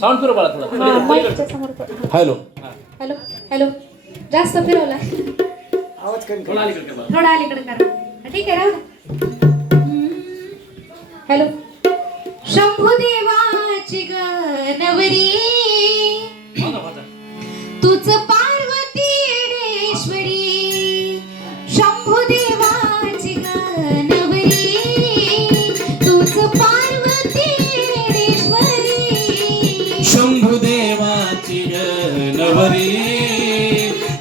Sound फिरव बाळा थोडा. Hello hello hello जास्त फिरवला आवाज कमी थोडा अलीकडे करा ठीक आहे राहू. हॅलो शंभुदेवाची गणवरी तुझ पार्वती डेश्वरी शंभुदेवाची गणवरी तुझ पार्वती डेश्वरी शंभुदेवाची गणवरी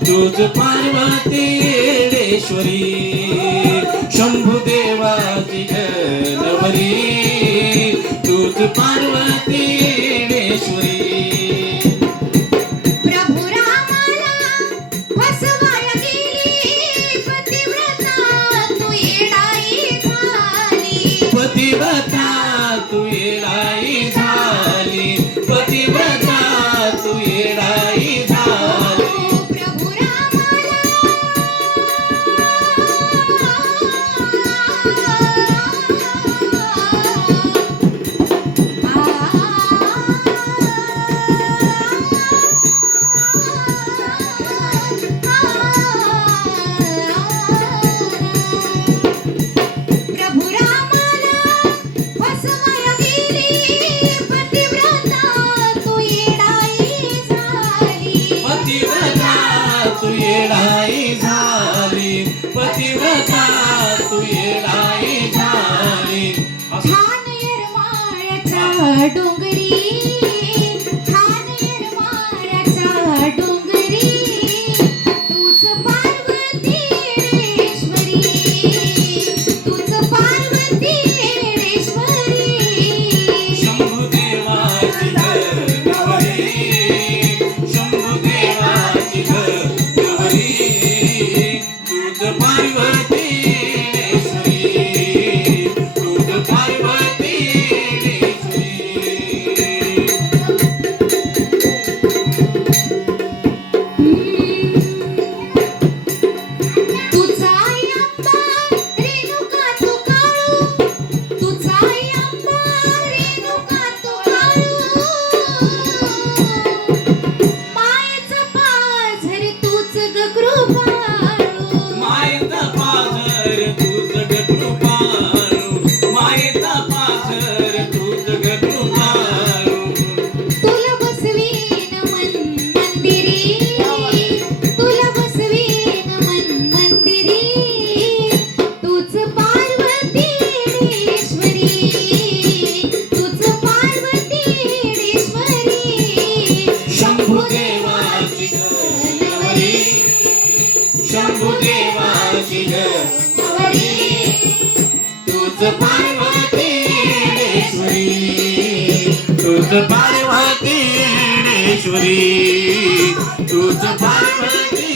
तुझ पार्वती डेश्वरी शंभुदेवाची गणवरी तुझ पार्वती डेश्वरी पतिव्रता तू येडाई झाली पतिव्रता तू येडाई झाली प्रभु रामाला फसवाया गेली पतिव्रता तू येडाई झाली पतिव्रता तू येडाई झाली पतिव्रता तू येडाई झाली ठाण येरमाळ्याच्या डोंगरी ठाण येरमाळ्याच्या डोंगरी तूच पार्वती डेश्वरी तूच पार्वती डेश्वरी शंभुदेवाची गणवरी शंभुदेवाची गणवरी तुझ पार्वती डेश्वरी तुझ पार्वती डेश्वरी तुझा आंबा रेणुका तू काळू तुझा आंबा रेणुका तू काळू मायेचा पाझर तूच ग कृपाळू मायेचा पाझर तुझ कृपाळू मायेचा पाझर तुझ कृपाळू तुला बसवीन मन मंदिरी तुला बसवीन मन मंदिरी तूच पार्वती डेश्वरी तूच पार्वती डेश्वरी शंभुदेवाची गणवरी शंभुदेवाची गणवरी तुझ पार्वती डेश्वरी तुझ पार्वती डेश्वरी तुझ पार्वती